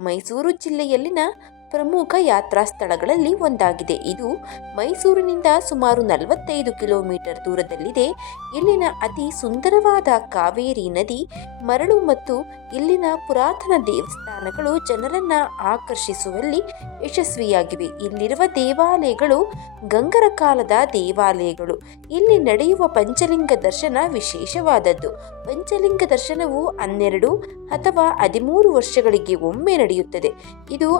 ಮೈಸೂರು ಜಿಲ್ಲೆಯಲ್ಲಿನ ಪ್ರಮುಖ ಯಾತ್ರಾ ಸ್ಥಳಗಳಲ್ಲಿ ಒಂದಾಗಿದೆ. ಇದು ಮೈಸೂರಿನಿಂದ ಸುಮಾರು ನಲವತ್ತೈದು ಕಿಲೋಮೀಟರ್ ದೂರದಲ್ಲಿದೆ. ಇಲ್ಲಿನ ಅತಿ ಸುಂದರವಾದ ಕಾವೇರಿ ನದಿ, ಮರಳು ಮತ್ತು ಇಲ್ಲಿನ ಪುರಾತನ ದೇವಸ್ಥಾನಗಳು ಜನರನ್ನ ಆಕರ್ಷಿಸುವಲ್ಲಿ ಯಶಸ್ವಿಯಾಗಿವೆ. ಇಲ್ಲಿರುವ ದೇವಾಲಯಗಳು ಗಂಗರ ಕಾಲದ ದೇವಾಲಯಗಳು. ಇಲ್ಲಿ ನಡೆಯುವ ಪಂಚಲಿಂಗ ದರ್ಶನ ವಿಶೇಷವಾದದ್ದು. ಪಂಚಲಿಂಗ ದರ್ಶನವು ಹನ್ನೆರಡು ಅಥವಾ ಹದಿಮೂರು ವರ್ಷಗಳಿಗೆ ಒಮ್ಮೆ ನಡೆಯುತ್ತದೆ. ಇದು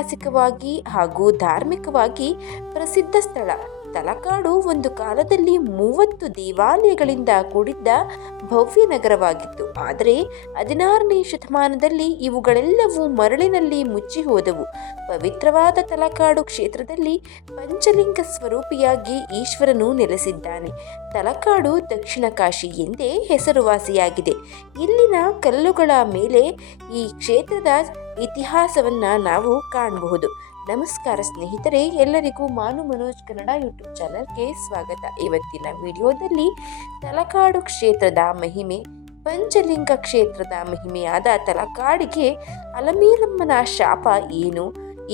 ಐತಿಹಾಸಿಕವಾಗಿ ಹಾಗೂ ಧಾರ್ಮಿಕವಾಗಿ ಪ್ರಸಿದ್ಧ ಸ್ಥಳ. ತಲಕಾಡು ಒಂದು ಕಾಲದಲ್ಲಿ ಮೂವತ್ತು ದೇವಾಲಯಗಳಿಂದ ಕೂಡಿದ್ದ ಭವ್ಯ ನಗರವಾಗಿತ್ತು. ಆದರೆ ಹದಿನಾರನೇ ಶತಮಾನದಲ್ಲಿ ಇವುಗಳೆಲ್ಲವೂ ಮರಳಿನಲ್ಲಿ ಮುಚ್ಚಿ ಹೋದವು. ಪವಿತ್ರವಾದ ತಲಕಾಡು ಕ್ಷೇತ್ರದಲ್ಲಿ ಪಂಚಲಿಂಗ ಸ್ವರೂಪಿಯಾಗಿ ಈಶ್ವರನು ನೆಲೆಸಿದ್ದಾನೆ. ತಲಕಾಡು ದಕ್ಷಿಣ ಕಾಶಿ ಎಂದೇ ಹೆಸರುವಾಸಿಯಾಗಿದೆ. ಇಲ್ಲಿನ ಕಲ್ಲುಗಳ ಮೇಲೆ ಈ ಕ್ಷೇತ್ರದ ಇತಿಹಾಸವನ್ನು ನಾವು ಕಾಣಬಹುದು. ನಮಸ್ಕಾರ ಸ್ನೇಹಿತರೆ, ಎಲ್ಲರಿಗೂ ಮಾನು ಮನೋಜ್ ಕನ್ನಡ ಯೂಟ್ಯೂಬ್ ಚಾನಲ್ಗೆ ಸ್ವಾಗತ. ಇವತ್ತಿನ ವಿಡಿಯೋದಲ್ಲಿ ತಲಕಾಡು ಕ್ಷೇತ್ರದ ಮಹಿಮೆ, ಪಂಚಲಿಂಗ ಕ್ಷೇತ್ರದ ಮಹಿಮೆಯಾದ ತಲಕಾಡಿಗೆ ಅಲಮೀರಮ್ಮನ ಶಾಪ ಏನು?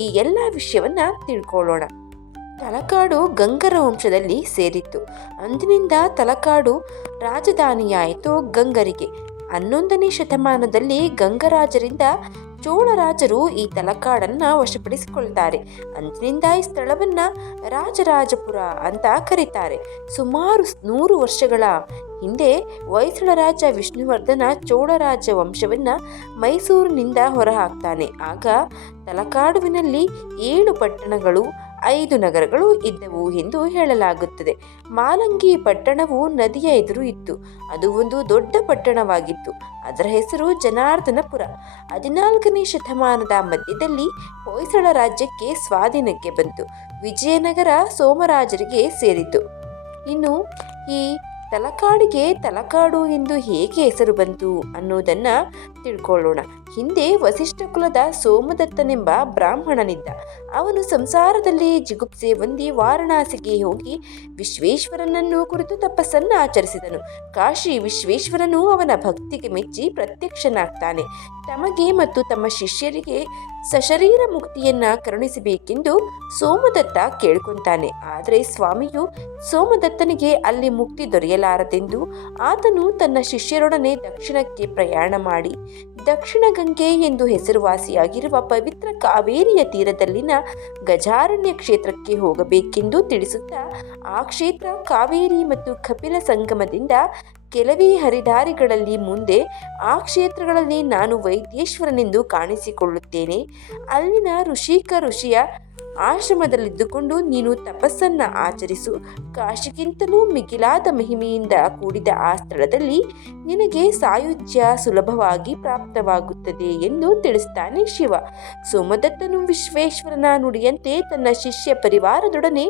ಈ ಎಲ್ಲ ವಿಷಯವನ್ನ ತಿಳ್ಕೊಳ್ಳೋಣ. ತಲಕಾಡು ಗಂಗರ ವಂಶದಲ್ಲಿ ಸೇರಿತ್ತು. ಅಂದಿನಿಂದ ತಲಕಾಡು ರಾಜಧಾನಿಯಾಯಿತು ಗಂಗರಿಗೆ. ಹನ್ನೊಂದನೇ ಶತಮಾನದಲ್ಲಿ ಗಂಗರಾಜರಿಂದ ಚೋಳರಾಜರು ಈ ತಲಕಾಡನ್ನ ವಶಪಡಿಸಿಕೊಳ್ತಾರೆ ಅಂದಿನಿಂದ ಈ ಸ್ಥಳವನ್ನ ರಾಜರಾಜಪುರ ಅಂತ ಕರೀತಾರೆ. ಸುಮಾರು ನೂರು ವರ್ಷಗಳ ಹಿಂದೆ ಹೊಯ್ಸಳ ರಾಜ ವಿಷ್ಣುವರ್ಧನ ಚೋಳರಾಜ ವಂಶವನ್ನ ಮೈಸೂರಿನಿಂದ ಹೊರಹಾಕ್ತಾನೆ. ಆಗ ತಲಕಾಡುವಿನಲ್ಲಿ ಏಳು ಪಟ್ಟಣಗಳು ಐದು ನಗರಗಳು ಇದ್ದವು ಎಂದು ಹೇಳಲಾಗುತ್ತದೆ. ಮಾಲಂಗಿ ಪಟ್ಟಣವು ನದಿಯ ಎದುರು ಇತ್ತು. ಅದು ಒಂದು ದೊಡ್ಡ ಪಟ್ಟಣವಾಗಿತ್ತು. ಅದರ ಹೆಸರು ಜನಾರ್ದನಪುರ. ಹದಿನಾಲ್ಕನೇ ಶತಮಾನದ ಮಧ್ಯದಲ್ಲಿ ಹೊಯ್ಸಳ ರಾಜ್ಯಕ್ಕೆ ಸ್ವಾಧೀನಕ್ಕೆ ಬಂತು. ವಿಜಯನಗರ ಸೋಮರಾಜರಿಗೆ ಸೇರಿತು. ಇನ್ನು ಈ ತಲಕಾಡಿಗೆ ತಲಕಾಡು ಎಂದು ಹೇಗೆ ಹೆಸರು ಬಂತು ಅನ್ನೋದನ್ನು ತಿಳ್ಕೊಳ್ಳೋಣ. ಹಿಂದೆ ವಸಿಷ್ಠ ಕುಲದ ಸೋಮದತ್ತನೆಂಬ ಬ್ರಾಹ್ಮಣನಿದ್ದ. ಅವನು ಸಂಸಾರದಲ್ಲಿ ಜಿಗುಪ್ಸೆ ಹೊಂದಿ ವಾರಣಾಸಿಗೆ ಹೋಗಿ ವಿಶ್ವೇಶ್ವರನನ್ನು ಕುರಿತು ತಪಸ್ಸನ್ನು ಆಚರಿಸಿದನು. ಕಾಶಿ ವಿಶ್ವೇಶ್ವರನು ಅವನ ಭಕ್ತಿಗೆ ಮೆಚ್ಚಿ ಪ್ರತ್ಯಕ್ಷನಾಗ್ತಾನೆ. ತಮಗೆ ಮತ್ತು ತಮ್ಮ ಶಿಷ್ಯರಿಗೆ ಸಶರೀರ ಮುಕ್ತಿಯನ್ನ ಕರುಣಿಸಬೇಕೆಂದು ಸೋಮದತ್ತ ಕೇಳ್ಕೊಂತಾನೆ. ಆದರೆ ಸ್ವಾಮಿಯು ಸೋಮದತ್ತನಿಗೆ ಅಲ್ಲಿ ಮುಕ್ತಿ ದೊರೆಯಲಾರದೆಂದು ಆತನು ತನ್ನ ಶಿಷ್ಯರೊಡನೆ ದಕ್ಷಿಣಕ್ಕೆ ಪ್ರಯಾಣ ಮಾಡಿ, ದಕ್ಷಿಣ ಗಂಗೆ ಎಂದು ಹೆಸರುವಾಸಿಯಾಗಿರುವ ಪವಿತ್ರ ಕಾವೇರಿಯ ತೀರದಲ್ಲಿನ ಗಜಾರಣ್ಯ ಕ್ಷೇತ್ರಕ್ಕೆ ಹೋಗಬೇಕೆಂದು ತಿಳಿಸುತ್ತಾ, ಆ ಕ್ಷೇತ್ರ ಕಾವೇರಿ ಮತ್ತು ಕಪಿಲ ಸಂಗಮದಿಂದ ಕೆಲವೇ ಹರಿದಾರಿಗಳಲ್ಲಿ ಮುಂದೆ ಆ ಕ್ಷೇತ್ರಗಳಲ್ಲಿ ನಾನು ವೈದ್ಯೇಶ್ವರನೆಂದು ಕಾಣಿಸಿಕೊಳ್ಳುತ್ತೇನೆ. ಅಲ್ಲಿನ ಋಷಿಕ ಋಷಿಯ ಆಶ್ರಮದಲ್ಲಿದ್ದುಕೊಂಡು ನೀನು ತಪಸ್ಸನ್ನ ಆಚರಿಸು. ಕಾಶಿಗಿಂತಲೂ ಮಿಗಿಲಾದ ಮಹಿಮೆಯಿಂದ ಕೂಡಿದ ಆ ಸ್ಥಳದಲ್ಲಿ ನಿನಗೆ ಸಾಯುಜ್ಯ ಸುಲಭವಾಗಿ ಪ್ರಾಪ್ತವಾಗುತ್ತದೆ ಎಂದು ತಿಳಿಸ್ತಾನೆ ಶಿವ. ಸೋಮದತ್ತನು ವಿಶ್ವೇಶ್ವರನ ನುಡಿಯಂತೆ ತನ್ನ ಶಿಷ್ಯ ಪರಿವಾರದೊಡನೆ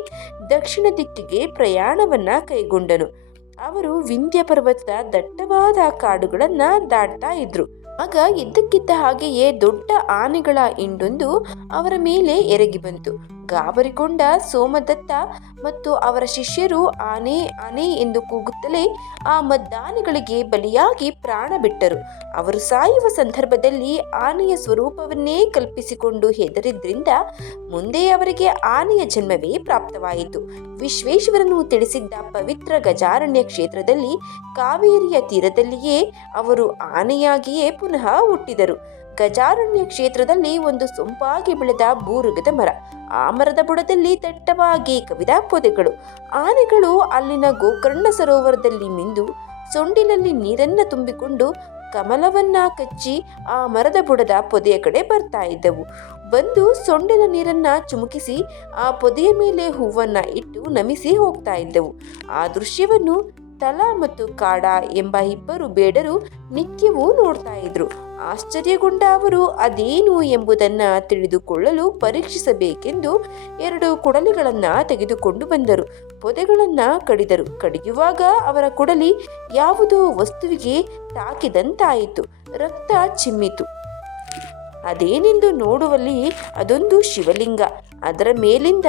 ದಕ್ಷಿಣ ದಿಕ್ಕಿಗೆ ಪ್ರಯಾಣವನ್ನ ಕೈಗೊಂಡನು. ಅವರು ವಿಂಧ್ಯ ಪರ್ವತದ ದಟ್ಟವಾದ ಕಾಡುಗಳನ್ನ ದಾಟ್ತಾ ಇದ್ರು. ಆಗ ಇದ್ದಕ್ಕಿದ್ದ ಹಾಗೆಯೇ ದೊಡ್ಡ ಆನೆಗಳ ಹಿಂಡೊಂದು ಅವರ ಮೇಲೆ ಎರಗಿ ಬಂತು. ಗಾಬರಿಗೊಂಡ ಸೋಮದತ್ತ ಮತ್ತು ಅವರ ಶಿಷ್ಯರು ಆನೆ ಆನೆ ಎಂದು ಕೂಗುತ್ತಲೇ ಆ ಮದ್ದಾನೆಗಳಿಗೆ ಬಲಿಯಾಗಿ ಪ್ರಾಣ ಬಿಟ್ಟರು. ಅವರು ಸಾಯುವ ಸಂದರ್ಭದಲ್ಲಿ ಆನೆಯ ಸ್ವರೂಪವನ್ನೇ ಕಲ್ಪಿಸಿಕೊಂಡು ಹೆದರಿದ್ರಿಂದ ಮುಂದೆ ಅವರಿಗೆ ಆನೆಯ ಜನ್ಮವೇ ಪ್ರಾಪ್ತವಾಯಿತು. ವಿಶ್ವೇಶ್ವರನು ತಿಳಿಸಿದ್ದ ಪವಿತ್ರ ಗಜಾರಣ್ಯ ಕ್ಷೇತ್ರದಲ್ಲಿ ಕಾವೇರಿಯ ತೀರದಲ್ಲಿಯೇ ಅವರು ಆನೆಯಾಗಿಯೇ ಪುನಃ ಹುಟ್ಟಿದರು. ಗಜಾರಣ್ಯ ಕ್ಷೇತ್ರದಲ್ಲಿ ಒಂದು ಸೊಂಪಾಗಿ ಬೆಳೆದ ಬೂರುಗದ ಮರ. ಆ ಮರದ ಬುಡದಲ್ಲಿ ದಟ್ಟವಾಗಿ ಕವಿದ ಪೊದೆಗಳು. ಆನೆಗಳು ಅಲ್ಲಿನ ಗೋಕರ್ಣ ಸರೋವರದಲ್ಲಿ ಮಿಂದು ಸೊಂಡಿಲಲ್ಲಿ ನೀರನ್ನ ತುಂಬಿಕೊಂಡು ಕಮಲವನ್ನ ಕಚ್ಚಿ ಆ ಮರದ ಬುಡದ ಪೊದೆಯ ಕಡೆ ಬರ್ತಾ ಇದ್ದವು. ಬಂದು ಸೊಂಡಿನ ನೀರನ್ನ ಚುಮುಕಿಸಿ ಆ ಪೊದೆಯ ಮೇಲೆ ಹೂವನ್ನ ಇಟ್ಟು ನಮಿಸಿ ಹೋಗ್ತಾ ಇದ್ದವು. ಆ ದೃಶ್ಯವನ್ನು ತಲ ಮತ್ತು ಕಾಡ ಎಂಬ ಇಬ್ಬರು ಬೇಡರು ನಿತ್ಯವೂ ನೋಡ್ತಾ ಇದ್ರು. ಆಶ್ಚರ್ಯಗೊಂಡ ಅವರು ಅದೇನು ಎಂಬುದನ್ನು ತಿಳಿದುಕೊಳ್ಳಲು ಪರೀಕ್ಷಿಸಬೇಕೆಂದು ಎರಡು ಕೊಡಲಿಗಳನ್ನು ತೆಗೆದುಕೊಂಡು ಬಂದರು. ಪೊದೆಗಳನ್ನು ಕಡಿದರು. ಕಡಿಯುವಾಗ ಅವರ ಕೊಡಲಿ ಯಾವುದೋ ವಸ್ತುವಿಗೆ ತಾಕಿದಂತಾಯಿತು. ರಕ್ತ ಚಿಮ್ಮಿತು. ಅದೇನೆಂದು ನೋಡುವಲ್ಲಿ ಅದೊಂದು ಶಿವಲಿಂಗ. ಅದರ ಮೇಲಿಂದ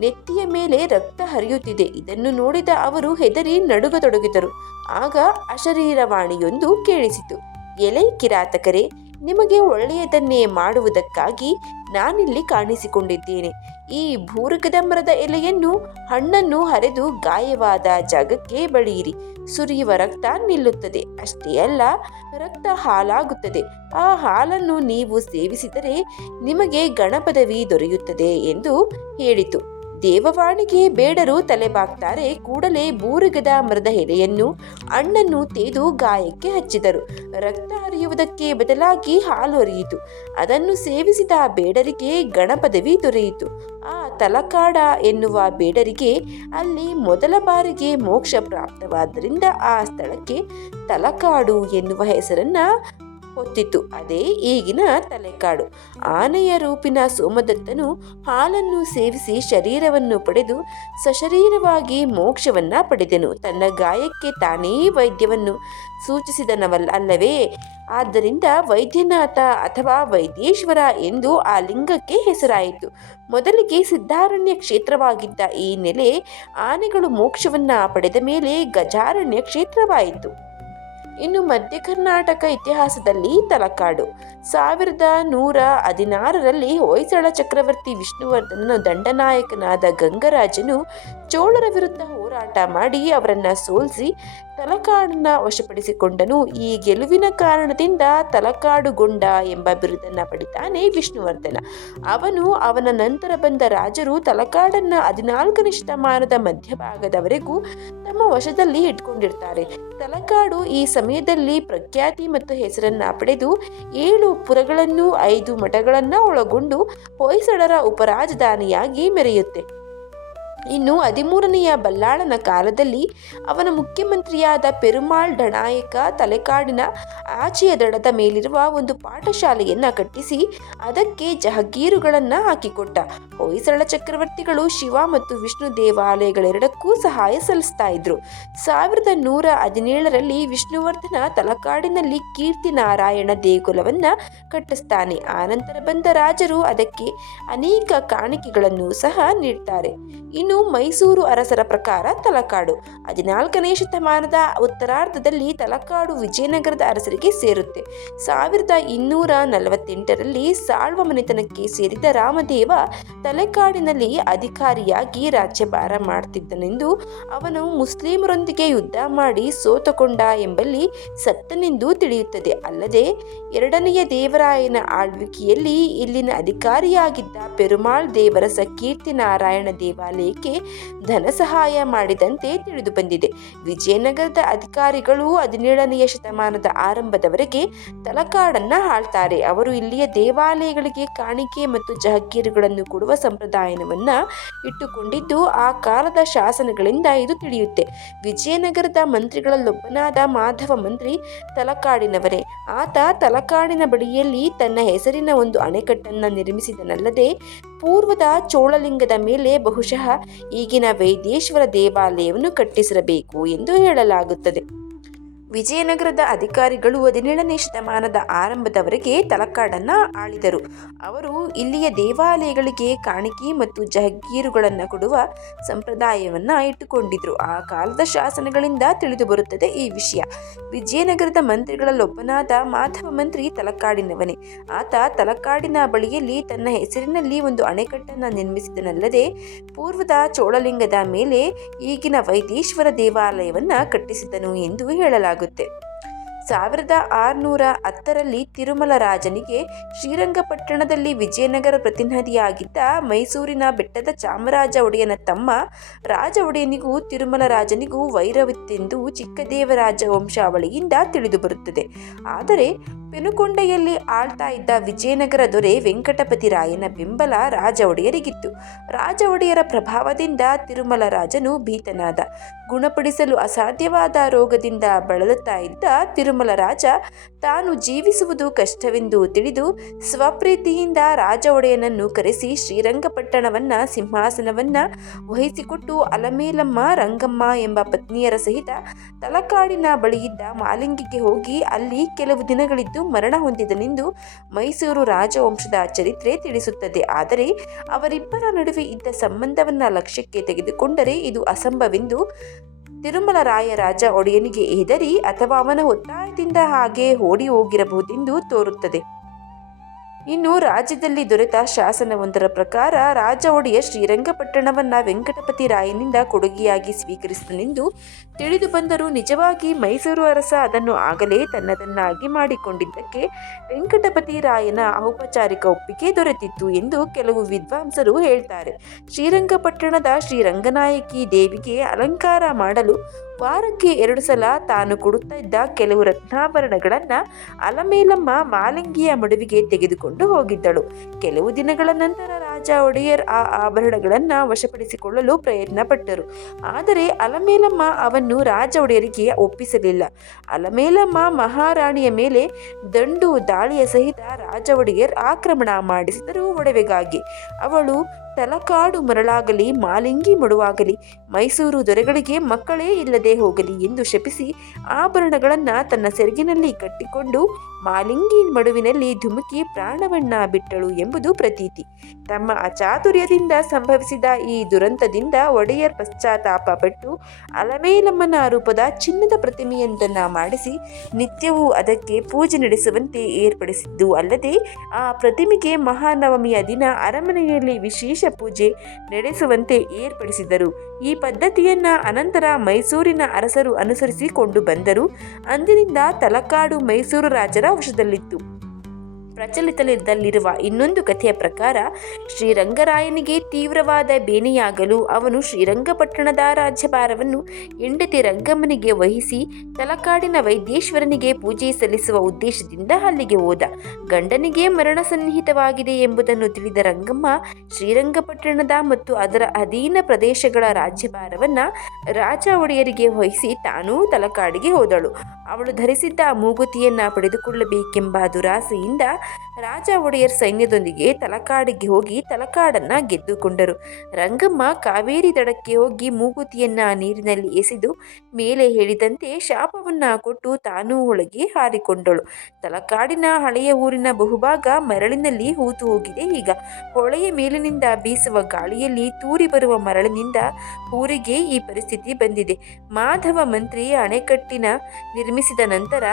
ನೆತ್ತಿಯ ಮೇಲೆ ರಕ್ತ ಹರಿಯುತ್ತಿದೆ. ಇದನ್ನು ನೋಡಿದ ಅವರು ಹೆದರಿ ನಡುಗತೊಡಗಿದರು. ಆಗ ಅಶರೀರವಾಣಿಯೊಂದು ಕೇಳಿಸಿತು. ಎಲೆ ಕಿರಾತಕರೇ, ನಿಮಗೆ ಒಳ್ಳೆಯದನ್ನೇ ಮಾಡುವುದಕ್ಕಾಗಿ ನಾನಿಲ್ಲಿ ಕಾಣಿಸಿಕೊಂಡಿದ್ದೇನೆ. ಈ ಭೂರುಗದ ಮರದ ಎಲೆಯನ್ನು, ಹಣ್ಣನ್ನು ಹರಿದು ಗಾಯವಾದ ಜಾಗಕ್ಕೆ ಬಳಿಯಿರಿ. ಸುರಿಯುವ ರಕ್ತ ನಿಲ್ಲುತ್ತದೆ. ಅಷ್ಟೇ ಅಲ್ಲ, ರಕ್ತ ಹಾಲಾಗುತ್ತದೆ ಆ ಹಾಲನ್ನು ನೀವು ಸೇವಿಸಿದರೆ ನಿಮಗೆ ಗಣಪದವಿ ದೊರೆಯುತ್ತದೆ ಎಂದು ಹೇಳಿತು. ದೇವವಾಣಿಗೆ ಬೇಡರು ತಲೆಬಾಗ್ತಾರೆ. ಕೂಡಲೇ ಬೂರುಗದ ಮರದ ಎಲೆಯನ್ನು ಹಣ್ಣನ್ನು ತೇದು ಗಾಯಕ್ಕೆ ಹಚ್ಚಿದರು. ರಕ್ತ ಹರಿಯುವುದಕ್ಕೆ ಬದಲಾಗಿ ಹಾಲು ಹರಿಯಿತು. ಅದನ್ನು ಸೇವಿಸಿದ ಬೇಡರಿಗೆ ಗಣಪದವಿ ದೊರೆಯಿತು. ಆ ತಲಕಾಡ ಎನ್ನುವ ಬೇಡರಿಗೆ ಅಲ್ಲಿ ಮೊದಲ ಬಾರಿಗೆ ಮೋಕ್ಷ ಪ್ರಾಪ್ತವಾದ್ದರಿಂದ ಆ ಸ್ಥಳಕ್ಕೆ ತಲಕಾಡು ಎನ್ನುವ ಹೆಸರನ್ನ ಹೊತ್ತಿತ್ತು ಅದೇ ಈಗಿನ ತಲೆಕಾಡು. ಆನೆಯ ರೂಪಿನ ಸೋಮದತ್ತನು ಹಾಲನ್ನು ಸೇವಿಸಿ ಶರೀರವನ್ನು ಪಡೆದು ಸಶರೀರವಾಗಿ ಮೋಕ್ಷವನ್ನ ಪಡೆದನು. ತನ್ನ ಗಾಯಕ್ಕೆ ತಾನೇ ವೈದ್ಯವನ್ನು ಸೂಚಿಸಿದನವಲ್ಲ ಅಲ್ಲವೇ? ಆದ್ದರಿಂದ ವೈದ್ಯನಾಥ ಅಥವಾ ವೈದ್ಯೇಶ್ವರ ಎಂದು ಆ ಲಿಂಗಕ್ಕೆ ಹೆಸರಾಯಿತು. ಮೊದಲಿಗೆ ಸಿದ್ಧಾರಣ್ಯ ಕ್ಷೇತ್ರವಾಗಿದ್ದ ಈ ನೆಲೆ ಆನೆಗಳು ಮೋಕ್ಷವನ್ನ ಪಡೆದ ಮೇಲೆ ಗಜಾರಣ್ಯ ಕ್ಷೇತ್ರವಾಯಿತು. ಇನ್ನು ಮಧ್ಯ ಕರ್ನಾಟಕ ಇತಿಹಾಸದಲ್ಲಿ ತಲಕಾಡು. ಸಾವಿರದ ನೂರ ಹದಿನಾರರಲ್ಲಿ ಹೊಯ್ಸಳ ಚಕ್ರವರ್ತಿ ವಿಷ್ಣುವರ್ಧನನು ದಂಡನಾಯಕನಾದ ಗಂಗರಾಜನು ಚೋಳರ ವಿರುದ್ಧ ಹೋರಾಟ ಮಾಡಿ ಅವರನ್ನ ಸೋಲಿಸಿ ತಲಕಾಡನ್ನ ವಶಪಡಿಸಿಕೊಂಡನು. ಈ ಗೆಲುವಿನ ಕಾರಣದಿಂದ ತಲಕಾಡುಗೊಂಡ ಎಂಬ ಬಿರುದನ್ನ ಪಡಿತಾನೆ ವಿಷ್ಣುವರ್ಧನ. ಅವನು ಅವನ ನಂತರ ಬಂದ ರಾಜರು ತಲಕಾಡನ್ನ ಹದಿನಾಲ್ಕನೇ ಶತಮಾನದ ಮಧ್ಯಭಾಗದವರೆಗೂ ತಮ್ಮ ವಶದಲ್ಲಿ ಇಟ್ಕೊಂಡಿರ್ತಾರೆ. ತಲಕಾಡು ಈ ಸಮಯದಲ್ಲಿ ಪ್ರಖ್ಯಾತಿ ಮತ್ತು ಹೆಸರನ್ನ ಪಡೆದು ಏಳು ಪುರಗಳನ್ನು, ಐದು ಮಠಗಳನ್ನ ಒಳಗೊಂಡು ಹೊಯ್ಸಳರ ಉಪರಾಜಧಾನಿಯಾಗಿ ಮೆರೆಯುತ್ತೆ. ಇನ್ನು ಹದಿಮೂರನೆಯ ಬಲ್ಲಾಳನ ಕಾಲದಲ್ಲಿ ಅವನ ಮುಖ್ಯಮಂತ್ರಿಯಾದ ಪೆರುಮಾಳ್ ಡಣಾಯಕ ತಲೆಕಾಡಿನ ಆಚೆಯ ದಡದ ಮೇಲಿರುವ ಒಂದು ಪಾಠಶಾಲೆಯನ್ನು ಕಟ್ಟಿಸಿ ಅದಕ್ಕೆ ಜಹಗೀರುಗಳನ್ನು ಹಾಕಿಕೊಟ್ಟ. ಹೊಯ್ಸಳ ಚಕ್ರವರ್ತಿಗಳು ಶಿವ ಮತ್ತು ವಿಷ್ಣು ದೇವಾಲಯಗಳೆರಡಕ್ಕೂ ಸಹಾಯ ಸಲ್ಲಿಸ್ತಾ ಇದ್ರು. ಸಾವಿರದ ನೂರ ಹದಿನೇಳರಲ್ಲಿ ವಿಷ್ಣುವರ್ಧನ ತಲಕಾಡಿನಲ್ಲಿ ಕೀರ್ತಿ ನಾರಾಯಣ ದೇಗುಲವನ್ನ ಕಟ್ಟಿಸ್ತಾನೆ. ಆನಂತರ ಬಂದ ರಾಜರು ಅದಕ್ಕೆ ಅನೇಕ ಕಾಣಿಕೆಗಳನ್ನು ಸಹ ನೀಡ್ತಾರೆ. ಇನ್ನು ಮೈಸೂರು ಅರಸರ ಪ್ರಕಾರ ತಲಕಾಡು. ಹದಿನಾಲ್ಕನೇ ಶತಮಾನದ ಉತ್ತರಾರ್ಧದಲ್ಲಿ ತಲಕಾಡು ವಿಜಯನಗರದ ಅರಸರಿಗೆ ಸೇರುತ್ತೆ. ಸಾವಿರದ ಇನ್ನೂರ ನಲವತ್ತೆಂಟರಲ್ಲಿ ಸಾಳ್ವ ಮನೆತನಕ್ಕೆ ಸೇರಿದ ರಾಮದೇವ ತಲೆಕಾಡಿನಲ್ಲಿ ಅಧಿಕಾರಿಯಾಗಿ ರಾಜ್ಯಭಾರ ಮಾಡ್ತಿದ್ದನೆಂದು ಅವನು ಮುಸ್ಲಿಮರೊಂದಿಗೆ ಯುದ್ಧ ಮಾಡಿ ಸೋತಕೊಂಡ ಎಂಬಲ್ಲಿ ಸತ್ತನೆಂದು ತಿಳಿಯುತ್ತದೆ. ಅಲ್ಲದೆ ಎರಡನೆಯ ದೇವರಾಯನ ಆಳ್ವಿಕೆಯಲ್ಲಿ ಇಲ್ಲಿನ ಅಧಿಕಾರಿಯಾಗಿದ್ದ ಪೆರುಮಾಳ್ ದೇವರಸ ಕೀರ್ತಿ ನಾರಾಯಣ ದೇವಾಲಯಕ್ಕೆ ಧನ ಸಹಾಯ ಮಾಡಿದಂತೆ ತಿಳಿದು ಬಂದಿದೆ ವಿಜಯನಗರದ ಅಧಿಕಾರಿಗಳು ಹದಿನೇಳನೆಯ ಶತಮಾನದ ಆರಂಭದವರೆಗೆ ತಲಕಾಡನ್ನ ಆಳ್ತಾರೆ. ಅವರು ಇಲ್ಲಿಯ ದೇವಾಲಯಗಳಿಗೆ ಕಾಣಿಕೆ ಮತ್ತು ಜಹಗೀರುಗಳನ್ನು ಕೊಡುವ ಸಂಪ್ರದಾಯವನ್ನ ಇಟ್ಟುಕೊಂಡಿದ್ದು, ಆ ಕಾಲದ ಶಾಸನಗಳಿಂದ ಇದು ತಿಳಿಯುತ್ತೆ. ವಿಜಯನಗರದ ಮಂತ್ರಿಗಳಲ್ಲೊಬ್ಬನಾದ ಮಾಧವ ಮಂತ್ರಿ ತಲಕಾಡಿನವರೇ. ಆತ ತಲಕಾಡಿನ ಬಳಿಯಲ್ಲಿ ತನ್ನ ಹೆಸರಿನ ಒಂದು ಅಣೆಕಟ್ಟನ್ನು ನಿರ್ಮಿಸಿದನಲ್ಲದೆ ಪೂರ್ವದ ಚೋಳಲಿಂಗದ ಮೇಲೆ ಬಹುಶಃ ಈಗಿನ ವೈದ್ಯೇಶ್ವರ ದೇವಾಲಯವನ್ನು ಕಟ್ಟಿಸಿರಬೇಕು ಎಂದು ಹೇಳಲಾಗುತ್ತದೆ. ವಿಜಯನಗರದ ಅಧಿಕಾರಿಗಳು ಹದಿನೇಳನೇ ಶತಮಾನದ ಆರಂಭದವರೆಗೆ ತಲಕಾಡನ್ನು ಆಳಿದರು. ಅವರು ಇಲ್ಲಿಯ ದೇವಾಲಯಗಳಿಗೆ ಕಾಣಿಕೆ ಮತ್ತು ಜಹಗೀರುಗಳನ್ನು ಕೊಡುವ ಸಂಪ್ರದಾಯವನ್ನು ಇಟ್ಟುಕೊಂಡಿದ್ರು. ಆ ಕಾಲದ ಶಾಸನಗಳಿಂದ ತಿಳಿದು ಬರುತ್ತದೆ ಈ ವಿಷಯ. ವಿಜಯನಗರದ ಮಂತ್ರಿಗಳಲ್ಲೊಬ್ಬನಾದ ಮಾಧವ ಮಂತ್ರಿ ತಲಕಾಡಿನವನೇ. ಆತ ತಲಕಾಡಿನ ಬಳಿಯಲ್ಲಿ ತನ್ನ ಹೆಸರಿನಲ್ಲಿ ಒಂದು ಅಣೆಕಟ್ಟನ್ನು ನಿರ್ಮಿಸಿದನಲ್ಲದೆ, ಪೂರ್ವದ ಚೋಳಲಿಂಗದ ಮೇಲೆ ಈಗಿನ ವೈದೇಶ್ವರ ದೇವಾಲಯವನ್ನು ಕಟ್ಟಿಸಿದನು ಎಂದು ಹೇಳಲಾಗುತ್ತದೆ. ಸಾವಿರದ ಆರುನೂರ ಹತ್ತರಲ್ಲಿ ತಿರುಮಲ ರಾಜನಿಗೆ ಶ್ರೀರಂಗಪಟ್ಟಣದಲ್ಲಿ ವಿಜಯನಗರ ಪ್ರತಿನಿಧಿಯಾಗಿದ್ದ ಮೈಸೂರಿನ ಬೆಟ್ಟದ ಚಾಮರಾಜ ಒಡೆಯನ ತಮ್ಮ, ರಾಜ ಒಡೆಯನಿಗೂ ತಿರುಮಲ ರಾಜನಿಗೂ ವೈರವಿತ್ತೆಂದು ಚಿಕ್ಕದೇವರಾಜ ವಂಶಾವಳಿಯಿಂದ ತಿಳಿದುಬರುತ್ತದೆ. ಆದರೆ ಪೆನುಕೊಂಡೆಯಲ್ಲಿ ಆಳ್ತಾ ಇದ್ದ ವಿಜಯನಗರ ದೊರೆ ವೆಂಕಟಪತಿ ರಾಯನ ಬೆಂಬಲ ರಾಜ ಒಡೆಯರಿಗಿತ್ತು. ರಾಜ ಒಡೆಯರ ಪ್ರಭಾವದಿಂದ ತಿರುಮಲ ರಾಜನು ಭೀತನಾದ. ಗುಣಪಡಿಸಲು ಅಸಾಧ್ಯವಾದ ರೋಗದಿಂದ ಬಳಲುತ್ತಾ ಇದ್ದ ತಿರುಮಲ ರಾಜ ತಾನು ಜೀವಿಸುವುದು ಕಷ್ಟವೆಂದು ತಿಳಿದು ಸ್ವಪ್ರೀತಿಯಿಂದ ರಾಜ ಒಡೆಯನನ್ನು ಕರೆಸಿ ಶ್ರೀರಂಗಪಟ್ಟಣವನ್ನ ಸಿಂಹಾಸನವನ್ನ ವಹಿಸಿಕೊಟ್ಟು ಅಲಮೇಲಮ್ಮ, ರಂಗಮ್ಮ ಎಂಬ ಪತ್ನಿಯರ ಸಹಿತ ತಲಕಾಡಿನ ಬಳಿಯಿದ್ದ ಮಾಲಿಂಗಿಗೆ ಹೋಗಿ ಅಲ್ಲಿ ಕೆಲವು ದಿನಗಳಿದ್ದು ಮರಣ ಹೊಂದಿದನೆಂದು ಮೈಸೂರು ರಾಜವಂಶದ ಚರಿತ್ರೆ ತಿಳಿಸುತ್ತದೆ. ಆದರೆ ಅವರಿಬ್ಬರ ನಡುವೆ ಇದ್ದ ಸಂಬಂಧವನ್ನ ಲಕ್ಷ್ಯಕ್ಕೆ ತೆಗೆದುಕೊಂಡರೆ ಇದು ಅಸಂಭವೆಂದು ತಿರುಮಲರಾಯ ರಾಜ ಒಡೆಯನಿಗೆ ಹೆದರಿ ಅಥವಾ ಅವನ ಒತ್ತಾಯದಿಂದ ಹಾಗೆ ಓಡಿ ಹೋಗಿರಬಹುದೆಂದು ತೋರುತ್ತದೆ. ಇನ್ನು ರಾಜ್ಯದಲ್ಲಿ ದೊರೆತ ಶಾಸನವೊಂದರ ಪ್ರಕಾರ ರಾಜ ಒಡೆಯ ಶ್ರೀರಂಗಪಟ್ಟಣವನ್ನ ವೆಂಕಟಪತಿ ರಾಯನಿಂದ ಕೊಡುಗೆಯಾಗಿ ಸ್ವೀಕರಿಸಿದನೆಂದು ತಿಳಿದು ಬಂದರೂ ನಿಜವಾಗಿ ಮೈಸೂರು ಅರಸ ಅದನ್ನು ಆಗಲೇ ತನ್ನದನ್ನಾಗಿ ಮಾಡಿಕೊಂಡಿದ್ದಕ್ಕೆ ವೆಂಕಟಪತಿ ರಾಯನ ಔಪಚಾರಿಕ ಒಪ್ಪಿಗೆ ದೊರೆತಿತ್ತು ಎಂದು ಕೆಲವು ವಿದ್ವಾಂಸರು ಹೇಳ್ತಾರೆ. ಶ್ರೀರಂಗಪಟ್ಟಣದ ಶ್ರೀರಂಗನಾಯಕಿ ದೇವಿಗೆ ಅಲಂಕಾರ ಮಾಡಲು ವಾರಕ್ಕೆ ಎರಡು ಸಲ ತಾನು ಕೊಡುತ್ತಿದ್ದ ಕೆಲವು ರತ್ನಾಭರಣಗಳನ್ನು ಅಲಮೇಲಮ್ಮ ಮಾಲಂಗಿಯ ಮಡುವಿಗೆ ತೆಗೆದುಕೊಂಡು ಹೋಗಿದ್ದಳು. ಕೆಲವು ದಿನಗಳ ನಂತರ ರಾಜ ಒಡೆಯರ್ ಆ ಆಭರಣಗಳನ್ನು ವಶಪಡಿಸಿಕೊಳ್ಳಲು ಪ್ರಯತ್ನ ಪಟ್ಟರು ಆದರೆ ಅಲಮೇಲಮ್ಮ ಅವನ್ನು ರಾಜ ಒಡೆಯರಿಗೆ ಒಪ್ಪಿಸಲಿಲ್ಲ. ಅಲಮೇಲಮ್ಮ ಮಹಾರಾಣಿಯ ಮೇಲೆ ದಂಡು ದಾಳಿಯ ಸಹಿತ ರಾಜ ಒಡೆಯರ್ ಆಕ್ರಮಣ ಮಾಡಿಸಿದರು ಒಡವೆಗಾಗಿ. ಅವಳು ತಲಕಾಡು ಮರಳಾಗಲಿ, ಮಾಲಿಂಗಿ ಮಡುವಾಗಲಿ, ಮೈಸೂರು ದೊರೆಗಳಿಗೆ ಮಕ್ಕಳೇ ಇಲ್ಲದೆ ಹೋಗಲಿ ಎಂದು ಶಪಿಸಿ ಆಭರಣಗಳನ್ನು ತನ್ನ ಸೆರಗಿನಲ್ಲಿ ಕಟ್ಟಿಕೊಂಡು ಮಾಲಿಂಗಿ ಮಡುವಿನಲ್ಲಿ ಧುಮುಕಿ ಪ್ರಾಣವನ್ನ ಬಿಟ್ಟಳು ಎಂಬುದು ಪ್ರತೀತಿ. ತಮ್ಮ ಅಚಾತುರ್ಯದಿಂದ ಸಂಭವಿಸಿದ ಈ ದುರಂತದಿಂದ ಒಡೆಯರ್ ಪಶ್ಚಾತ್ತಾಪ ಪಟ್ಟು ಅಲಮೇಲಮ್ಮನ ರೂಪದ ಚಿನ್ನದ ಪ್ರತಿಮೆಯೊಂದನ್ನ ಮಾಡಿಸಿ ನಿತ್ಯವೂ ಅದಕ್ಕೆ ಪೂಜೆ ನಡೆಸುವಂತೆ ಏರ್ಪಡಿಸಿದ್ದು ಅಲ್ಲದೆ ಆ ಪ್ರತಿಮೆಗೆ ಮಹಾನವಮಿಯ ದಿನ ಅರಮನೆಯಲ್ಲಿ ವಿಶೇಷ ಪೂಜೆ ನಡೆಸುವಂತೆ ಏರ್ಪಡಿಸಿದರು. ಈ ಪದ್ಧತಿಯನ್ನ ಅನಂತರ ಮೈಸೂರಿನ ಅರಸರು ಅನುಸರಿಸಿಕೊಂಡು ಬಂದರು. ಅಂದಿನಿಂದ ತಲಕಾಡು ಮೈಸೂರು ರಾಜರ ವಶದಲ್ಲಿತ್ತು. ಪ್ರಚಲಿತದಲ್ಲಿರುವ ಇನ್ನೊಂದು ಕಥೆಯ ಪ್ರಕಾರ, ಶ್ರೀರಂಗರಾಯನಿಗೆ ತೀವ್ರವಾದ ಬೇನೆಯಾಗಲು ಅವನು ಶ್ರೀರಂಗಪಟ್ಟಣದ ರಾಜ್ಯಭಾರವನ್ನು ಹೆಂಡತಿ ರಂಗಮ್ಮನಿಗೆ ವಹಿಸಿ, ತಲಕಾಡಿನ ವೈದ್ಯೇಶ್ವರನಿಗೆ ಪೂಜೆ ಸಲ್ಲಿಸುವ ಉದ್ದೇಶದಿಂದ ಅಲ್ಲಿಗೆ ಹೋದ. ಗಂಡನಿಗೆ ಮರಣ ಸನ್ನಿಹಿತವಾಗಿದೆ ಎಂಬುದನ್ನು ತಿಳಿದ ರಂಗಮ್ಮ, ಶ್ರೀರಂಗಪಟ್ಟಣದ ಮತ್ತು ಅದರ ಅಧೀನ ಪ್ರದೇಶಗಳ ರಾಜ್ಯಭಾರವನ್ನ ರಾಜ ಒಡೆಯರಿಗೆ ವಹಿಸಿ ತಾನೂ ತಲಕಾಡಿಗೆ ಹೋದಳು. ಅವಳು ಧರಿಸಿದ್ದ ಮೂಗುತಿಯನ್ನ ಪಡೆದುಕೊಳ್ಳಬೇಕೆಂಬ ದುರಾಸೆಯಿಂದ ರಾಜ ಒಡೆಯರ್ ಸೈನ್ಯದೊಂದಿಗೆ ತಲಕಾಡಿಗೆ ಹೋಗಿ ತಲಕಾಡನ್ನ ಗೆದ್ದುಕೊಂಡರು. ರಂಗಮ್ಮ ಕಾವೇರಿ ದಡಕ್ಕೆ ಹೋಗಿ ಮೂಗುತಿಯನ್ನ ನೀರಿನಲ್ಲಿ ಎಸೆದು ಮೇಲೆ ಹೇಳಿದಂತೆ ಶಾಪವನ್ನ ಕೊಟ್ಟು ತಾನೂ ಒಳಗೆ ಹಾರಿಕೊಂಡಳು. ತಲಕಾಡಿನ ಹಳೆಯ ಊರಿನ ಬಹುಭಾಗ ಮರಳಿನಲ್ಲಿ ಹೂತು ಹೋಗಿದೆ. ಈಗ ಹೊಳೆಯ ಮೇಲಿನಿಂದ ಬೀಸುವ ಗಾಳಿಯಲ್ಲಿ ತೂರಿ ಬರುವ ಮರಳಿನಿಂದ ಊರಿಗೆ ಈ ಪರಿಸ್ಥಿತಿ ಬಂದಿದೆ. ಮಾಧವ ಮಂತ್ರಿ ಅಣೆಕಟ್ಟಿನ ನಿರ್ಮಿಸಿದ ನಂತರ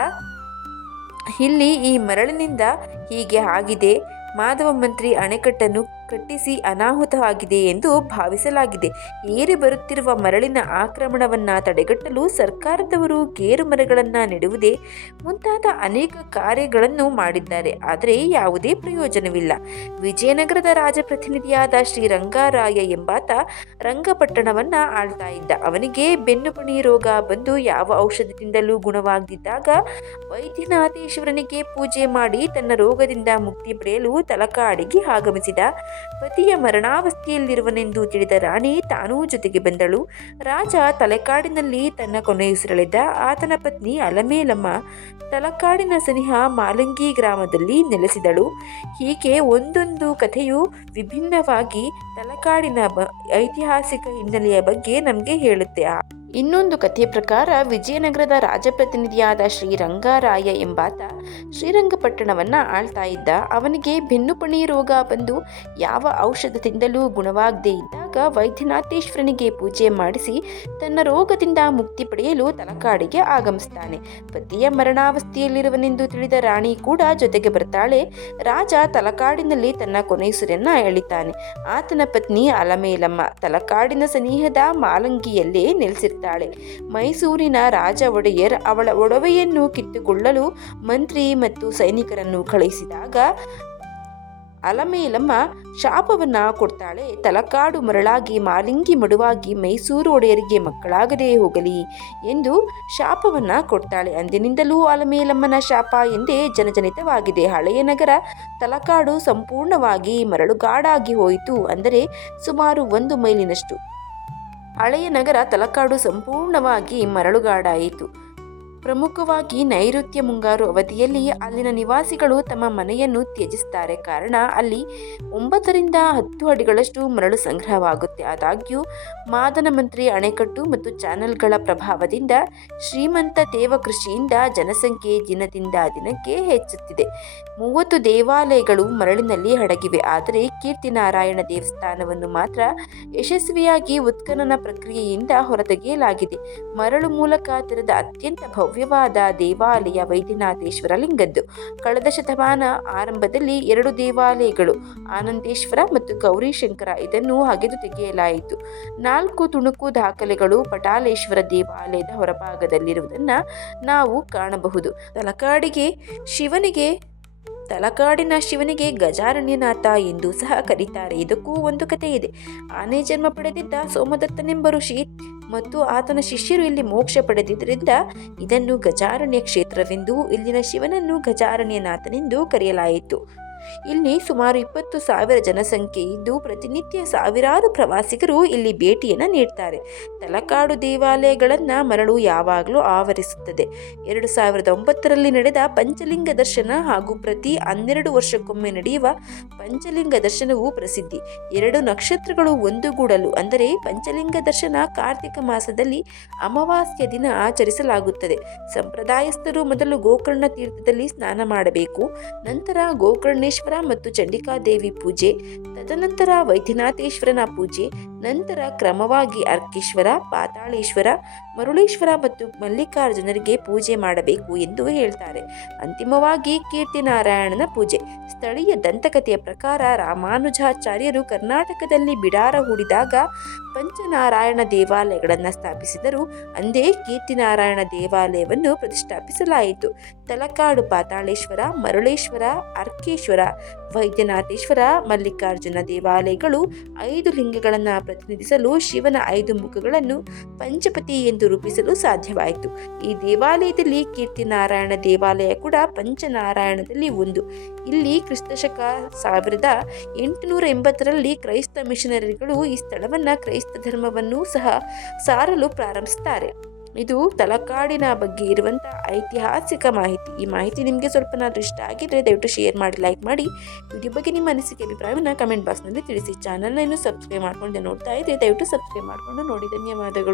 ಇಲ್ಲಿ ಈ ಮರಳಿನಿಂದ ಹೀಗೆ ಆಗಿದೆ. ಮಾಧವ ಮಂತ್ರಿ ಅಣೆಕಟ್ಟನ್ನು ಕಟ್ಟಿಸಿ ಅನಾಹುತವಾಗಿದೆ ಎಂದು ಭಾವಿಸಲಾಗಿದೆ. ಏರಿ ಬರುತ್ತಿರುವ ಮರಳಿನ ಆಕ್ರಮಣವನ್ನು ತಡೆಗಟ್ಟಲು ಸರ್ಕಾರದವರು ಗೇರು ಮರಗಳನ್ನು ನೆಡುವುದೇ ಮುಂತಾದ ಅನೇಕ ಕಾರ್ಯಗಳನ್ನು ಮಾಡಿದ್ದಾರೆ. ಆದರೆ ಯಾವುದೇ ಪ್ರಯೋಜನವಿಲ್ಲ. ವಿಜಯನಗರದ ರಾಜಪ್ರತಿನಿಧಿಯಾದ ಶ್ರೀ ರಂಗಾರಾಯ ಎಂಬಾತ ರಂಗಪಟ್ಟಣವನ್ನು ಆಳ್ತಾ ಇದ್ದ. ಅವನಿಗೆ ಬೆನ್ನುಪಣಿ ರೋಗ ಬಂದು ಯಾವ ಔಷಧದಿಂದಲೂ ಗುಣವಾಗದಿದ್ದಾಗ ವೈದ್ಯನಾಥೇಶ್ವರನಿಗೆ ಪೂಜೆ ಮಾಡಿ ತನ್ನ ರೋಗದಿಂದ ಮುಕ್ತಿ ಪಡೆಯಲು ತಲಕಾಡಿಗೆ ಆಗಮಿಸಿದ. ಪತಿಯ ಮರಣಾವಸ್ಥೆಯಲ್ಲಿರುವನೆಂದು ತಿಳಿದ ರಾಣಿ ತಾನೂ ಜೊತೆಗೆ ಬಂದಳು. ರಾಜ ತಲೆಕಾಡಿನಲ್ಲಿ ತನ್ನ ಕೊನೆಯುಸಿರಳಿದ್ದ ಆತನ ಪತ್ನಿ ಅಲಮೇಲಮ್ಮ ತಲಕಾಡಿನ ಸನಿಹ ಮಾಲಂಗಿ ಗ್ರಾಮದಲ್ಲಿ ನೆಲೆಸಿದಳು. ಹೀಗೆ ಒಂದೊಂದು ಕಥೆಯು ವಿಭಿನ್ನವಾಗಿ ತಲಕಾಡಿನ ಐತಿಹಾಸಿಕ ಹಿನ್ನೆಲೆಯ ಬಗ್ಗೆ ನಮಗೆ ಹೇಳುತ್ತೆ. ಇನ್ನೊಂದು ಕಥೆ ಪ್ರಕಾರ ವಿಜಯನಗರದ ರಾಜಪ್ರತಿನಿಧಿಯಾದ ಶ್ರೀರಂಗಾರಾಯ ಎಂಬಾತ ಶ್ರೀರಂಗಪಟ್ಟಣವನ್ನ ಆಳ್ತಾ ಇದ್ದ. ಅವನಿಗೆ ಬೆನ್ನುಪಣಿ ರೋಗ ಬಂದು ಯಾವ ಔಷಧ ತಿಂದಲೂ ಗುಣವಾಗದೇ ಇದ್ದಾಗ ವೈದ್ಯನಾಥೇಶ್ವರನಿಗೆ ಪೂಜೆ ಮಾಡಿಸಿ ತನ್ನ ರೋಗದಿಂದ ಮುಕ್ತಿ ಪಡೆಯಲು ತಲಕಾಡಿಗೆ ಆಗಮಿಸ್ತಾನೆ. ಪತಿಯ ಮರಣಾವಸ್ಥೆಯಲ್ಲಿರುವನೆಂದು ತಿಳಿದ ರಾಣಿ ಕೂಡ ಜೊತೆಗೆ ಬರ್ತಾಳೆ. ರಾಜ ತಲಕಾಡಿನಲ್ಲಿ ತನ್ನ ಕೊನೆಯುಸಿರನ್ನ ಎಳಿತಾನೆ. ಆತನ ಪತ್ನಿ ಅಲಮೇಲಮ್ಮ ತಲಕಾಡಿನ ಸನಿಹದ ಮಾಲಂಗಿಯಲ್ಲೇ ನೆಲೆಸಿರ್ತಾಳೆ. ಮೈಸೂರಿನ ರಾಜ ಒಡೆಯರ್ ಅವಳ ಒಡವೆಯನ್ನು ಕಿತ್ತುಕೊಳ್ಳಲು ಮಂತ್ರಿ ಮತ್ತು ಸೈನಿಕರನ್ನು ಕಳುಹಿಸಿದಾಗ ಅಲಮೇಲಮ್ಮ ಶಾಪವನ್ನ ಕೊಡ್ತಾಳೆ. ತಲಕಾಡು ಮರಳಾಗಿ ಮಾಲಿಂಗಿ ಮಡುವಾಗಿ ಮೈಸೂರು ಒಡೆಯರಿಗೆ ಮಕ್ಕಳಾಗದೇ ಹೋಗಲಿ ಎಂದು ಶಾಪವನ್ನ ಕೊಡ್ತಾಳೆ. ಅಂದಿನಿಂದಲೂ ಅಲಮೇಲಮ್ಮನ ಶಾಪ ಎಂದೇ ಜನಜನಿತವಾಗಿದೆ. ಹಳೆಯ ನಗರ ತಲಕಾಡು ಸಂಪೂರ್ಣವಾಗಿ ಮರಳುಗಾಡಾಗಿ ಹೋಯಿತು ಅಂದರೆ ಸುಮಾರು ಒಂದು ಮೈಲಿನಷ್ಟು. ಹಳೆಯ ನಗರ ತಲಕಾಡು ಸಂಪೂರ್ಣವಾಗಿ ಮರಳುಗಾಡಾಯಿತು. ಪ್ರಮುಖವಾಗಿ ನೈಋತ್ಯ ಮುಂಗಾರು ಅವಧಿಯಲ್ಲಿ ಅಲ್ಲಿನ ನಿವಾಸಿಗಳು ತಮ್ಮ ಮನೆಯನ್ನು ತ್ಯಜಿಸುತ್ತಾರೆ. ಕಾರಣ, ಅಲ್ಲಿ ಒಂಬತ್ತರಿಂದ ಹತ್ತು ಅಡಿಗಳಷ್ಟು ಮರಳು ಸಂಗ್ರಹವಾಗುತ್ತೆ. ಆದಾಗ್ಯೂ, ಮಾದನ ಮಂತ್ರಿ ಅಣೆಕಟ್ಟು ಮತ್ತು ಚಾನೆಲ್ಗಳ ಪ್ರಭಾವದಿಂದ ಶ್ರೀಮಂತ ದೇವ ಕೃಷಿಯಿಂದ ಜನಸಂಖ್ಯೆ ದಿನದಿಂದ ದಿನಕ್ಕೆ ಹೆಚ್ಚುತ್ತಿದೆ. ಮೂವತ್ತು ದೇವಾಲಯಗಳು ಮರಳಿನಲ್ಲಿ ಅಡಗಿವೆ. ಆದರೆ, ಕೀರ್ತಿನಾರಾಯಣ ದೇವಸ್ಥಾನವನ್ನು ಮಾತ್ರ ಯಶಸ್ವಿಯಾಗಿ ಉತ್ಖನನ ಪ್ರಕ್ರಿಯೆಯಿಂದ ಹೊರತೆಗೆಯಲಾಗಿದೆ. ಮರಳು ಮೂಲಕ ತೆರೆದ ಅತ್ಯಂತ ಭವ್ಯವಾದ ದೇವಾಲಯ ವೈದ್ಯನಾಥೇಶ್ವರ ಲಿಂಗದ್ದು. ಕಳೆದ ಶತಮಾನ ಆರಂಭದಲ್ಲಿ ಎರಡು ದೇವಾಲಯಗಳು, ಆನಂದೇಶ್ವರ ಮತ್ತು ಗೌರಿಶಂಕರ ಇದನ್ನು ಅಗೆದು ತೆಗೆಯಲಾಯಿತು. ನಾಲ್ಕು ತುಣುಕು ದಾಖಲೆಗಳು ಪಟಾಲೇಶ್ವರ ದೇವಾಲಯದ ಹೊರಭಾಗದಲ್ಲಿರುವುದನ್ನು ನಾವು ಕಾಣಬಹುದು. ತಲಕಾಡಿಗೆ, ಶಿವನಿಗೆ ತಲಕಾಡಿನ ಶಿವನಿಗೆ ಗಜಾರಣ್ಯನಾಥ ಎಂದು ಸಹ ಕರೀತಾರೆ. ಇದಕ್ಕೂ ಒಂದು ಕಥೆ ಇದೆ ಆನೆ ಜನ್ಮ ಪಡೆದಿದ್ದ ಸೋಮದತ್ತನೆಂಬ ಋಷಿ ಮತ್ತು ಆತನ ಶಿಷ್ಯರು ಇಲ್ಲಿ ಮೋಕ್ಷ ಪಡೆದಿದ್ದರಿಂದ ಇದನ್ನು ಗಜಾರಣ್ಯ ಕ್ಷೇತ್ರವೆಂದು, ಇಲ್ಲಿನ ಶಿವನನ್ನು ಗಜಾರಣ್ಯನಾಥನೆಂದು ಕರೆಯಲಾಯಿತು. ಇಲ್ಲಿ ಸುಮಾರು ಇಪ್ಪತ್ತು ಸಾವಿರ ಜನಸಂಖ್ಯೆ ಇದ್ದು ಪ್ರತಿನಿತ್ಯ ಸಾವಿರಾರು ಪ್ರವಾಸಿಗರು ಇಲ್ಲಿ ಭೇಟಿಯನ್ನು ನೀಡ್ತಾರೆ. ತಲಕಾಡು ದೇವಾಲಯಗಳನ್ನು ಮರಳು ಯಾವಾಗಲೂ ಆವರಿಸುತ್ತದೆ. ಎರಡು ಸಾವಿರದ ಒಂಬತ್ತರಲ್ಲಿ ನಡೆದ ಪಂಚಲಿಂಗ ದರ್ಶನ ಹಾಗೂ ಪ್ರತಿ ಹನ್ನೆರಡು ವರ್ಷಕ್ಕೊಮ್ಮೆ ನಡೆಯುವ ಪಂಚಲಿಂಗ ದರ್ಶನವು ಪ್ರಸಿದ್ಧಿ. ಎರಡು ನಕ್ಷತ್ರಗಳು ಒಂದುಗೂಡಲು, ಅಂದರೆ ಪಂಚಲಿಂಗ ದರ್ಶನ ಕಾರ್ತಿಕ ಮಾಸದಲ್ಲಿ ಅಮಾವಾಸ್ಯ ದಿನ ಆಚರಿಸಲಾಗುತ್ತದೆ. ಸಂಪ್ರದಾಯಸ್ಥರು ಮೊದಲು ಗೋಕರ್ಣ ತೀರ್ಥದಲ್ಲಿ ಸ್ನಾನ ಮಾಡಬೇಕು. ನಂತರ ಗೋಕರ್ಣೇಶ್ವರ ಮತ್ತು ಚಂಡಿಕಾದೇವಿ ಪೂಜೆ, ತದನಂತರ ವೈದ್ಯನಾಥೇಶ್ವರನ ಪೂಜೆ, ನಂತರ ಕ್ರಮವಾಗಿ ಅರ್ಕೇಶ್ವರ, ಪಾತಾಳೇಶ್ವರ, ಮರುಳೇಶ್ವರ ಮತ್ತು ಮಲ್ಲಿಕಾರ್ಜುನರಿಗೆ ಪೂಜೆ ಮಾಡಬೇಕು ಎಂದು ಹೇಳ್ತಾರೆ. ಅಂತಿಮವಾಗಿ ಕೀರ್ತಿನಾರಾಯಣನ ಪೂಜೆ. ಸ್ಥಳೀಯ ದಂತಕಥೆಯ ಪ್ರಕಾರ ರಾಮಾನುಜಾಚಾರ್ಯರು ಕರ್ನಾಟಕದಲ್ಲಿ ಬಿಡಾರ ಹೂಡಿದಾಗ ಪಂಚನಾರಾಯಣ ದೇವಾಲಯಗಳನ್ನು ಸ್ಥಾಪಿಸಿದರು. ಅಂದೇ ಕೀರ್ತಿನಾರಾಯಣ ದೇವಾಲಯವನ್ನು ಪ್ರತಿಷ್ಠಾಪಿಸಲಾಯಿತು. ತಲಕಾಡು ಪಾತಾಳೇಶ್ವರ, ಮರುಳೇಶ್ವರ, ಅರ್ಕೇಶ್ವರ, ವೈದ್ಯನಾಥೇಶ್ವರ, ಮಲ್ಲಿಕಾರ್ಜುನ ದೇವಾಲಯಗಳು ಐದು ಲಿಂಗಗಳನ್ನು ಪ್ರತಿನಿಧಿಸಲು ಶಿವನ ಐದು ಮುಖಗಳನ್ನು ಪಂಚಪತಿ ಎಂದು ರೂಪಿಸಲು ಸಾಧ್ಯವಾಯಿತು. ಈ ದೇವಾಲಯದಲ್ಲಿ ಕೀರ್ತಿನಾರಾಯಣ ದೇವಾಲಯ ಕೂಡ ಪಂಚನಾರಾಯಣದಲ್ಲಿ ಒಂದು. ಇಲ್ಲಿ ಕ್ರಿಸ್ತಶಕ ಸಾವಿರದ ಎಂಟುನೂರ ಎಂಬತ್ತರಲ್ಲಿ ಕ್ರೈಸ್ತ ಮಿಷನರಿಗಳು ಈ ಸ್ಥಳವನ್ನು ಕ್ರೈಸ್ತ ಧರ್ಮವನ್ನು ಸಹ ಸಾರಲು ಪ್ರಾರಂಭಿಸುತ್ತಾರೆ ಇದು ತಲಕಾಡಿನ ಬಗ್ಗೆ ಇರುವಂಥ ಐತಿಹಾಸಿಕ ಮಾಹಿತಿ. ಈ ಮಾಹಿತಿ ನಿಮಗೆ ಸ್ವಲ್ಪನಾದರೂ ಇಷ್ಟ ಆಗಿದ್ದರೆ ದಯವಿಟ್ಟು ಶೇರ್ ಮಾಡಿ ಲೈಕ್ ಮಾಡಿ. ವಿಡಿಯೋ ಬಗ್ಗೆ ನಿಮ್ಮ ಅನಿಸಿಕೆ, ಅಭಿಪ್ರಾಯವನ್ನು ಕಮೆಂಟ್ ಬಾಕ್ಸ್ನಲ್ಲಿ ತಿಳಿಸಿ. ಚಾನಲ್ನ ಇನ್ನೂ ಸಬ್ಸ್ಕ್ರೈಬ್ ಮಾಡ್ಕೊಂಡು ನೋಡ್ತಾ ಇದ್ರೆ ದಯವಿಟ್ಟು ಸಬ್ಸ್ಕ್ರೈಬ್ ಮಾಡಿಕೊಂಡು ನೋಡಿ. ಧನ್ಯವಾದಗಳು.